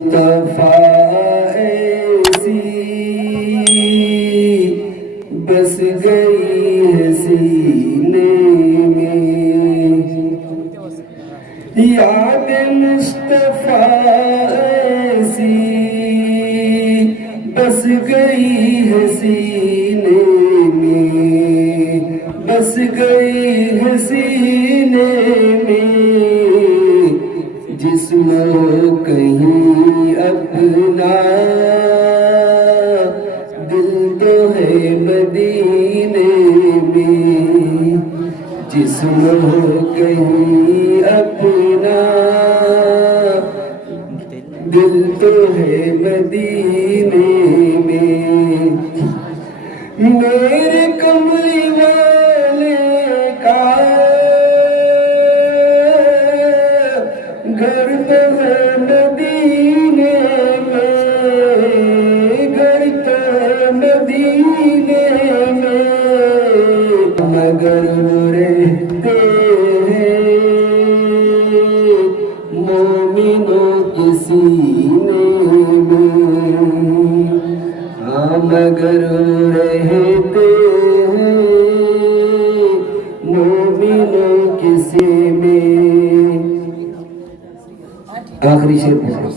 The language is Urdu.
مصطفیٰ ایسی بس گئی ہے سینے میں، یاد مصطفیٰ ایسی بس گئی ہے سینے میں، بس گئی ہے سینے میں، جسم کہیں اپنا دل تو ہے مدینے میں، جسم کہیں اپنا دل تو ہے مدینے میں، میرے کملی والے کا گھر تو ہے مدینے میں، گھر تو ہے مدینے میں، مگر وہ رہتے ہیں مومنوں کے سینے میں، ہاں مگر وہ رہتے ہیں مومنوں کے سینے میں۔ آخری شعر پڑھیں۔